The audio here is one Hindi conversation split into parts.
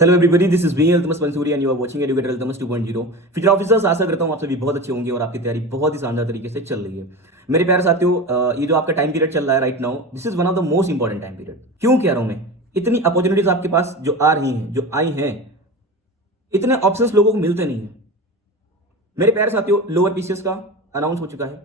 Hello everybody, this is me Altamas Mansuri and you are watching educator Altamas 2.0। Future officers, आशा करता हूं आप सभी बहुत अच्छे होंगे और आपकी तैयारी बहुत ही शानदार तरीके से चल रही है। मेरे प्यारे साथियों, ये जो आपका टाइम पीरियड चल रहा है right now, this is one of the most important time period. क्यों कह रहा हूं मैं? इतनी अपॉर्चुनिटीज आपके पास जो आ रही हैं, जो आई हैं, इतने ऑप्शंस लोगों को मिलते नहीं है। मेरे प्यारे साथियों, लोअर पीसीएस का अनाउंस हो चुका है,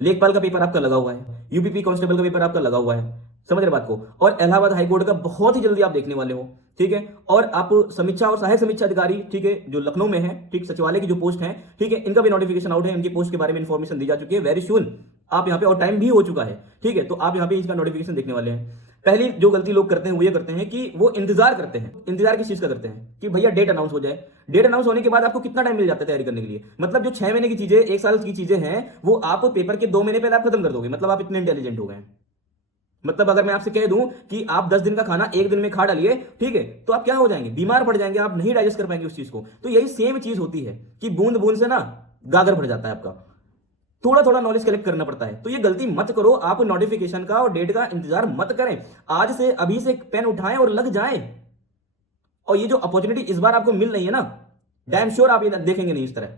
लेखपाल का पेपर आपका लगा हुआ है, यूपीपी कांस्टेबल का पेपर आपका लगा हुआ है, समझ रहे बात को। और इलाहाबाद हाईकोर्ट का बहुत ही जल्दी आप देखने वाले हो, ठीक है। और आप समीक्षा और सहायक समीक्षा अधिकारी, ठीक है, जो लखनऊ में है, ठीक, सचिवालय की जो पोस्ट है, ठीक है, इनका भी नोटिफिकेशन आउट है, इनकी पोस्ट के बारे में इंफॉर्मेशन दी जा चुकी है। वेरी सुन आप यहाँ पे, और टाइम भी हो चुका है, ठीक है, तो आप यहाँ पे इसका नोटिफिकेशन देखने वाले हैं। पहली जो गलती लोग करते हैं वो ये करते हैं कि वो इंतजार करते हैं। इंतजार किस चीज का करते हैं? कि भैया डेट अनाउंस हो जाए। डेट अनाउंस होने के बाद आपको कितना टाइम मिल जाता है तैयारी करने के लिए? मतलब जो 6 महीने की चीजें, 1 साल की चीजें हैं, वो आप पेपर के 2 महीने पहले आप खत्म कर दोगे। मतलब आप इतने इंटेलिजेंट हो गए हैं। मतलब अगर मैं आपसे कह दूं कि आप 10 दिन का खाना 1 दिन में खा डालिए, ठीक है, तो आप क्या हो जाएंगे? बीमार पड़ जाएंगे, आप नहीं डाइजेस्ट कर पाएंगे उस चीज को। तो यही सेम चीज होती है कि बूंद बूंद से ना गागर भर जाता है आपका। थोड़ा थोड़ा नॉलेज कलेक्ट करना पड़ता है। तो ये गलती मत करो, आप नोटिफिकेशन का और डेट का इंतजार मत करें। आज से, अभी से पेन उठाएं और लग जाएं। और ये जो अपॉर्चुनिटी इस बार आपको मिल रही है ना, डैम श्योर आप ये देखेंगे नहीं इस तरह।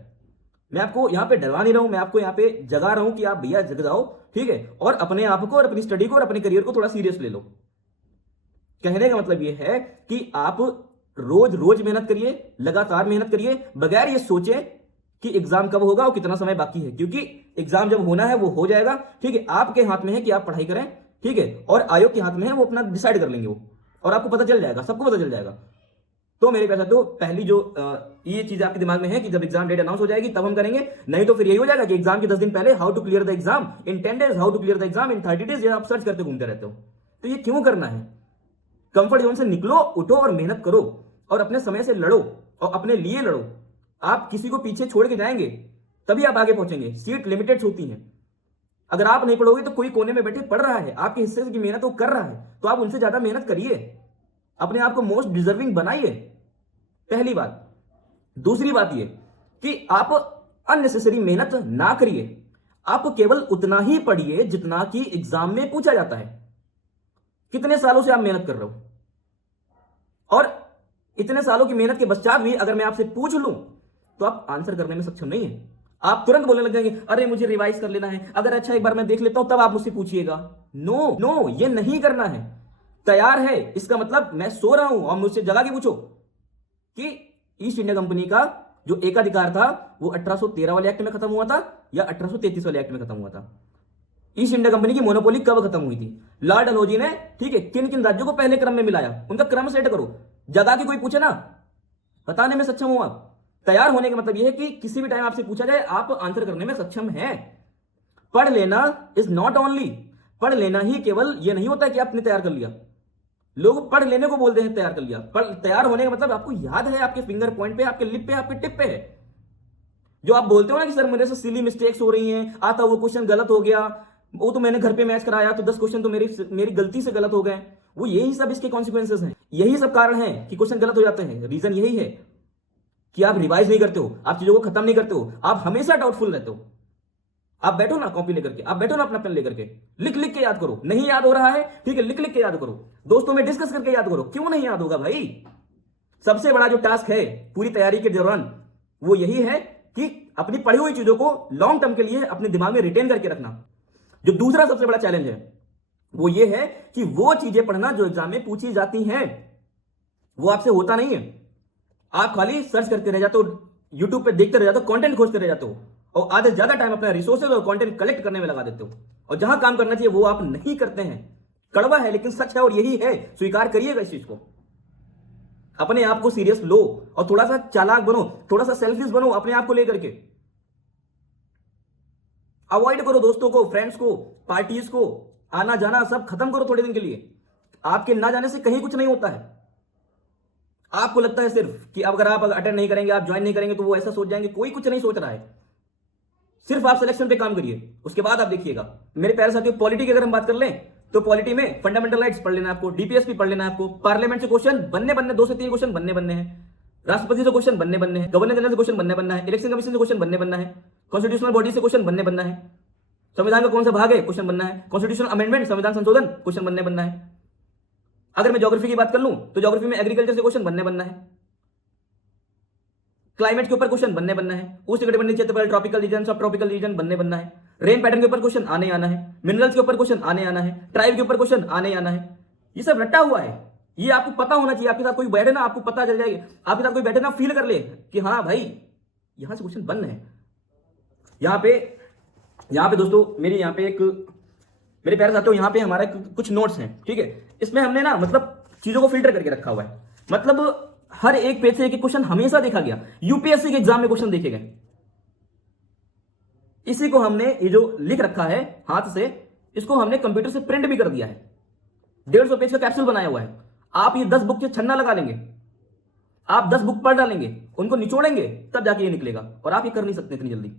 मैं आपको यहां पे डरवा नहीं रहा हूं, मैं आपको यहां पे जगा रहा हूं कि आप भैया जग जाओ, ठीक है, और अपने आप को और अपनी स्टडी को और अपने करियर को थोड़ा सीरियस ले लो। कहने का मतलब ये है कि आप रोज रोज मेहनत करिए, लगातार मेहनत करिए, बगैर ये सोचे कि एग्जाम कब होगा और कितना समय बाकी है। क्योंकि एग्जाम जब होना है वो हो जाएगा, ठीक है। आपके हाथ में है कि आप पढ़ाई करें, ठीक है, और आयोग के हाथ में है, वो अपना डिसाइड कर लेंगे वो, और आपको पता चल जाएगा, सबको पता चल जाएगा। तो मेरे पैसा, तो पहली जो ये चीज आपके दिमाग में है कि जब एग्जाम डेट अनाउंस हो जाएगी तब हम करेंगे, नहीं तो फिर यही हो जाएगा कि एग्जाम के 10 दिन पहले how to clear the exam in 10 days, how to clear the exam in 30 days, ये आप सर्च करते घूमते रहते हो। तो ये क्यों करना है? कंफर्ट जोन से निकलो, उठो और मेहनत करो, और अपने समय से लड़ो, और अपने लिए लड़ो। आप किसी को पीछे छोड़ के जाएंगे तभी आप आगे पहुंचेंगे। सीट लिमिटेड होती हैं। अगर आप नहीं पढ़ोगे तो कोई कोने में बैठे पढ़ रहा है, आपके हिस्से की मेहनत वो कर रहा है, तो आप उनसे ज्यादा मेहनत करिए, अपने आप को मोस्ट डिजर्विंग बनाइए, पहली बात। दूसरी बात ये कि आप अननेसेसरी मेहनत ना करिए। आप केवल उतना ही पढ़िए जितना कि एग्जाम में पूछा जाता है। कितने सालों से आप मेहनत कर रहे हो, और इतने सालों की मेहनत के पश्चात भी अगर मैं आपसे पूछ लूं तो आप आंसर करने में सक्षम नहीं है। आप तुरंत बोलने लग जाएंगे, अरे मुझे रिवाइज कर लेना है, अगर अच्छा एक बार मैं देख लेता हूं तब आप मुझसे पूछिएगा। नो नो, ये नहीं करना है। तैयार है इसका मतलब मैं सो रहा हूं और मुझसे जगा के पूछो कि ईस्ट इंडिया कंपनी का जो एकाधिकार था वो 1813 वाले एक्ट में खत्म हुआ था या 1833 वाले एक्ट में खत्म हुआ था? ईस्ट इंडिया कंपनी की मोनोपोली कब खत्म हुई थी? लॉर्ड डलहौजी ने, ठीक है, किन किन राज्यों को पहले क्रम में मिलाया? उनका क्रम सेट करो। जगा के कोई पूछे ना, बताने में सक्षम हो आप। तैयार होने का मतलब यह है कि किसी भी टाइम आपसे पूछा जाए आप आंसर करने में सक्षम हैं। पढ़ लेना इज नॉट ओनली, पढ़ लेना ही केवल ये नहीं होता कि आपने तैयार कर लिया। लोग पढ़ लेने को बोलते हैं तैयार कर लिया, पर तैयार होने का मतलब आपको याद है, आपके फिंगर पॉइंट पे, आपके लिप पे, आपके टिप पे है। जो आप बोलते हो ना कि सर मेरे से सिली मिस्टेक्स हो रही हैं, आता वो क्वेश्चन गलत हो गया, वो तो मैंने घर पे मैच कराया तो 10 क्वेश्चन तो मेरी गलती से गलत हो गए, वो यही सब इसके कॉन्सिक्वेंसेस हैं। यही सब कारण है कि क्वेश्चन गलत हो जाते हैं। रीजन यही है कि आप रिवाइज नहीं करते हो, आप चीजों को खत्म नहीं करते हो, आप हमेशा डाउटफुल रहते हो। आप बैठो ना कॉपी लेकर के, आप बैठो ना अपना पेन लेकर के, लिख लिख के याद करो। नहीं याद हो रहा है, ठीक है, लिख लिख के याद करो, दोस्तों में डिस्कस करके याद करो। क्यों नहीं याद होगा भाई? सबसे बड़ा जो टास्क है पूरी तैयारी के दौरान वो यही है कि अपनी पढ़ी हुई चीजों को लॉन्ग टर्म के लिए अपने दिमाग में रिटेन करके रखना। जो दूसरा सबसे बड़ा चैलेंज है वो ये है कि वो चीजें पढ़ना जो एग्जाम में पूछी जाती हैं वो आपसे होता नहीं है। आप खाली सर्च करते रह जाते हो, यूट्यूब पे देखते रह जाते हो, कंटेंट खोजते रह जाते हो, और आधे ज्यादा टाइम अपना रिसोर्सेज और कंटेंट कलेक्ट करने में लगा देते हो, और जहां काम करना चाहिए वो आप नहीं करते हैं। कड़वा है लेकिन सच है, और यही है, स्वीकार करिएगा इस चीज को। अपने आप को सीरियस लो और थोड़ा सा चालाक बनो, थोड़ा सा सेल्फिश बनो अपने आप को लेकर के। अवॉइड करो दोस्तों को, फ्रेंड्स को, पार्टीज को, आना जाना सब खत्म करो थोड़े दिन के लिए। आपके ना जाने से कहीं कुछ नहीं होता है। आपको लगता है सिर्फ कि अगर आप अटेंड नहीं करेंगे, आप ज्वाइन नहीं करेंगे तो वो ऐसा सोच जाएंगे। कोई कुछ नहीं सोच रहा है, सिर्फ आप सिलेक्शन पे काम करिए, उसके बाद आप देखिएगा। मेरे प्यारे साथियों, पॉलिटी की अगर हम बात कर लें तो पॉलिटी में फंडामेंटल राइट्स पढ़ लेना आपको, डीपीएसपी पढ़ लेना आपको, पार्लियामेंट से क्वेश्चन बनने 2 से 3 क्वेश्चन बनने हैं, राष्ट्रपति से क्वेश्चन बनने हैं, गवर्नर जनरल से क्वेश्चन बनना है, इलेक्शन कमीशन से क्वेश्चन बनना है, कॉन्स्टिट्यूशनल बॉडी से क्वेश्चन बनना है, संविधान का कौन सा भाग है क्वेश्चन बनना है, कॉन्स्टिट्यूशनल अमेंडमेंट संविधान संशोधन क्वेश्चन बनना है। अगर मैं ज्योग्राफी की बात कर लूं तो ज्योग्राफी में एग्रीकल्चर से क्वेश्चन बनना है, क्लाइमेट के ऊपर क्वेश्चन बनना है, उष्णकटिबंधीय क्षेत्रफल, ट्रॉपिकल रीजन, सब ट्रॉपिकल रीजन बनना है, रेन पैटर्न के ऊपर क्वेश्चन आने आना है, मिनरल्स के ऊपर क्वेश्चन आने है, ट्राइब के ऊपर क्वेश्चन आने आना है। ये सब रटा हुआ है, ये आपको पता होना चाहिए। आपके साथ कोई बैठे ना, आपको पता चल जाएगा, आपके साथ कोई बैठे ना, फील कर ले कि हाँ भाई यहां से क्वेश्चन बन रहे हैं। यहाँ पे दोस्तों मेरे प्यारे साथियों, यहाँ पे हमारे कुछ नोट्स हैं, ठीक है। इसमें हमने ना मतलब चीजों को फिल्टर करके रखा हुआ है, मतलब हर एक पेज से एक क्वेश्चन हमेशा देखा गया, यूपीएससी के एग्जाम में क्वेश्चन देखे गए। इसी को हमने ये जो लिख रखा है हाथ से, इसको हमने कंप्यूटर से प्रिंट भी कर दिया है। 150 पेज का कैप्सूल बनाया हुआ है। आप ये 10 बुक के छन्ना लगा लेंगे, आप 10 बुक पढ़ डालेंगे, उनको निचोड़ेंगे, तब जाके ये निकलेगा। और आप ये कर नहीं सकते इतनी जल्दी।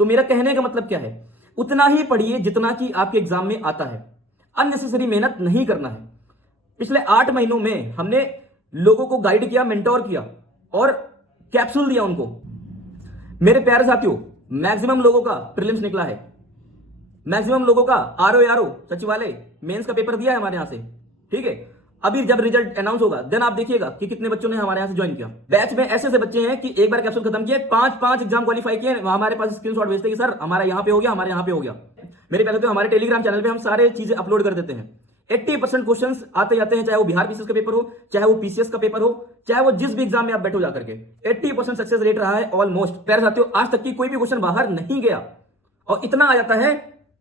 तो मेरा कहने का मतलब क्या है, उतना ही पढ़िए जितना कि आपके एग्जाम में आता है। अननेसेसरी मेहनत नहीं करना है। पिछले 8 महीनों में हमने लोगों को गाइड किया, मेंटोर किया और कैप्सूल दिया उनको। मेरे प्यारे साथियों, मैक्सिमम लोगों का प्रीलिम्स निकला है, मैक्सिमम लोगों का आरओ सचिवालय मेंस का पेपर दिया है हमारे यहां से, ठीक है। अभी जब रिजल्ट अनाउंस होगा देन आप देखिएगा कि कितने बच्चों ने हमारे यहां से ज्वाइन किया। बैच में ऐसे बच्चे हैं कि एक बार कैप्सूल खत्म किए, 5 एग्जाम क्वालिफाई किए, हमारे पास स्क्रीनशॉट भेजते कि सर हमारा यहां पे हो गया, हमारे यहां पे हो गया। मेरे प्यारे साथियों, हमारे टेलीग्राम चैनल पे हम सारे चीजें अपलोड कर देते हैं। 80% क्वेश्चंस आते जाते हैं, चाहे वो बिहार पीसीएस का पेपर हो, चाहे वो पीसीएस का पेपर हो, चाहे वो जिस भी एग्जाम में आप बैठो जाकर के, 80% सक्सेस रेट रहा है ऑलमोस्ट। प्यारे साथियों, आज तक की कोई भी क्वेश्चन बाहर नहीं गया, और इतना आ जाता है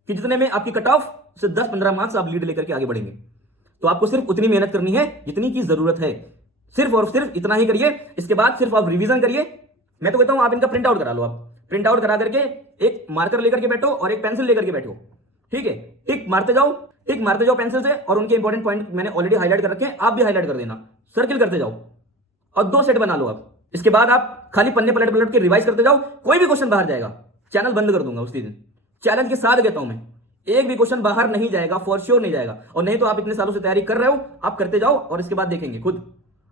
कि जितने में आपकी कट ऑफ से 10-15 मार्क्स आप लीड लेकर के आगे बढ़ेंगे। तो आपको सिर्फ उतनी मेहनत करनी है जितनी की जरूरत है, सिर्फ और सिर्फ इतना ही करिए। इसके बाद सिर्फ आप रिवीजन करिए। मैं तो कहता हूं आप इनका प्रिंट आउट करा लो। आप प्रिंट आउट करा करके एक मार्कर लेकर के बैठो और एक पेंसिल लेकर के बैठो, ठीक है। टिक मारते जाओ पेंसिल से, और उनके इंपॉर्टेंट पॉइंट मैंने ऑलरेडी हाईलाइट कर रखे हैं, आप भी हाईलाइट कर देना, सर्किल करते जाओ और 2 सेट बना लो आप। इसके बाद आप खाली पन्ने पलट के रिवाइज करते जाओ। कोई भी क्वेश्चन बाहर जाएगा, चैनल बंद कर दूंगा उसी दिन। चैलेंज के साथ कहता हूं मैं, एक भी क्वेश्चन बाहर नहीं जाएगा, फॉर श्योर नहीं जाएगा। और नहीं तो आप इतने सालों से तैयारी कर रहे हो, आप करते जाओ और इसके बाद देखेंगे खुद।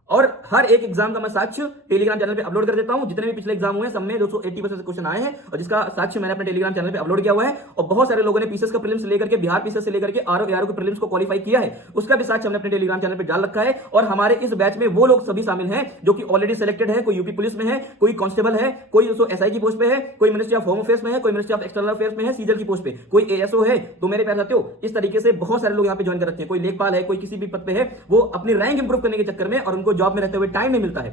और हर एक एग्जाम का मैं साक्ष्य टेलीग्राम चैनल पे अपलोड कर देता हूं। जितने भी पिछले एग्जाम हुए सब में 280% क्वेश्चन आए हैं, और जिसका साक्ष्य मैंने अपने टेलीग्राम चैनल पे अपलोड किया हुआ है। और बहुत सारे लोगों ने पीसीएस का प्रीलिम्स लेकर के, बिहार पीसीएस से लेकर के आरओ के प्रीलिम्स को क्वालिफाई किया है, उसका भी साक्ष्य हमने अपने टेलीग्राम चैनल पे डाल रखा है। और हमारे इस बैच में वो लोग सभी शामिल हैं जो कि ऑलरेडी सिलेक्टेड है। कोई यूपी पुलिस में है, कोई कांस्टेबल है, कोई एसआई की पोस्ट पे है, कोई मिनिस्ट्री ऑफ होम अफेयर्स में है, कोई मिनिस्ट्री ऑफ एक्सटर्नल अफेयर्स में है, सीजल की पोस्ट पे, कोई एएसओ है। तो मेरे प्यारे साथियों, इस तरीके से बहुत सारे लोग यहाँ पे ज्वाइन कर रखे हैं। कोई लेखपाल है, कोई किसी भी पद पे है, वो अपनी रैंक इंप्रूव करने के चक्कर में, और उनको जॉब में रहते हुए टाइम मिलता है,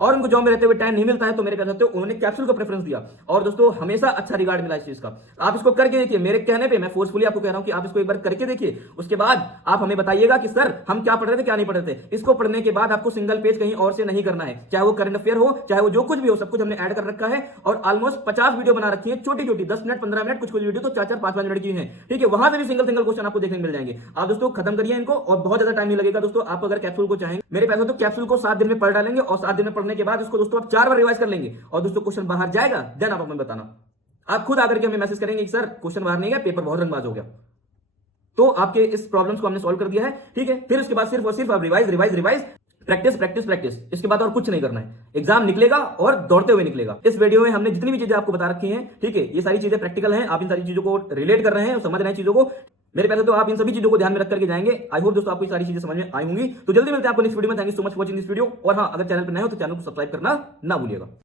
और उनको जॉब में रहते हुए टाइम नहीं मिलता है, तो मेरे प्यारे साथियों उन्होंने कैप्सूल को प्रेफरेंस दिया। और दोस्तों हमेशा अच्छा रिगार्ड मिला इस चीज का। आप इसको करके देखिए, मेरे कहने पे मैं फोर्सफुली आपको कह रहा हूं कि आप इसको एक बार करके देखिए। उसके बाद आप हमें बताइएगा कि सर हम क्या पढ़ रहे थे, क्या नहीं पढ़ रहे थे। इसको पढ़ने के बाद आपको सिंगल पेज कहीं और से नहीं करना है, चाहे वो करंट अफेयर हो, चाहे वो जो कुछ भी हो, सब कुछ हमने ऐड कर रखा है। और ऑलमोस्ट 50 वीडियो बना रखी है, छोटी 10 मिनट 15 मिनट, कुछ वीडियो तो 4-4 5-5 मिनट की है, ठीक है। वहां से भी सिंगल क्वेश्चन आपको देखने मिल जाएंगे। आप दोस्तों खत्म करिए इनको, और बहुत ज्यादा टाइम नहीं लगेगा दोस्तों। आप अगर कैप्सूल को चाहेंगे, मेरे पैसे तो कैप्सूल को 7 दिन में पढ़ डालेंगे, और 7 दिन में पढ़ने के बाद इसको दोस्तों 4 बार रिवाइज कर लेंगे, और दोस्तों क्वेश्चन बाहर जाएगा देन आप हमें बताना। आप खुद आकर के हमें मैसेज करेंगे कि सर क्वेश्चन बाहर नहीं गया, पेपर बहुत रंगबाज हो गया। तो आपके इस प्रॉब्लम्स को हमने सॉल्व कर दिया है, ठीक है। फिर उसके बाद सिर्फ और सिर्फ आप रिवाइज, प्रैक्टिस। इसके बाद और कुछ नहीं करना है। एग्जाम निकलेगा और दौड़ते हुए निकलेगा। इस वीडियो में हमने जितनी भी चीजें आपको बता रखी हैं, ठीक है, ये सारी चीजें प्रैक्टिकल हैं। आप इन सारी चीजों को रिलेट कर रहे हैं और समझ रहे हैं चीजों को। मेरे पैसे तो आप इन सभी चीजों को ध्यान में रख करके जाएंगे। आई होप दोस्तों आपको ये सारी चीजें समझ में आई होंगी। तो जल्दी मिलते हैं आपको नेक्स्ट वीडियो में। Thank you so much for watching this video. और हाँ, अगर चैनल पर नए हो तो चैनल को सब्सक्राइब करना ना भूलिएगा।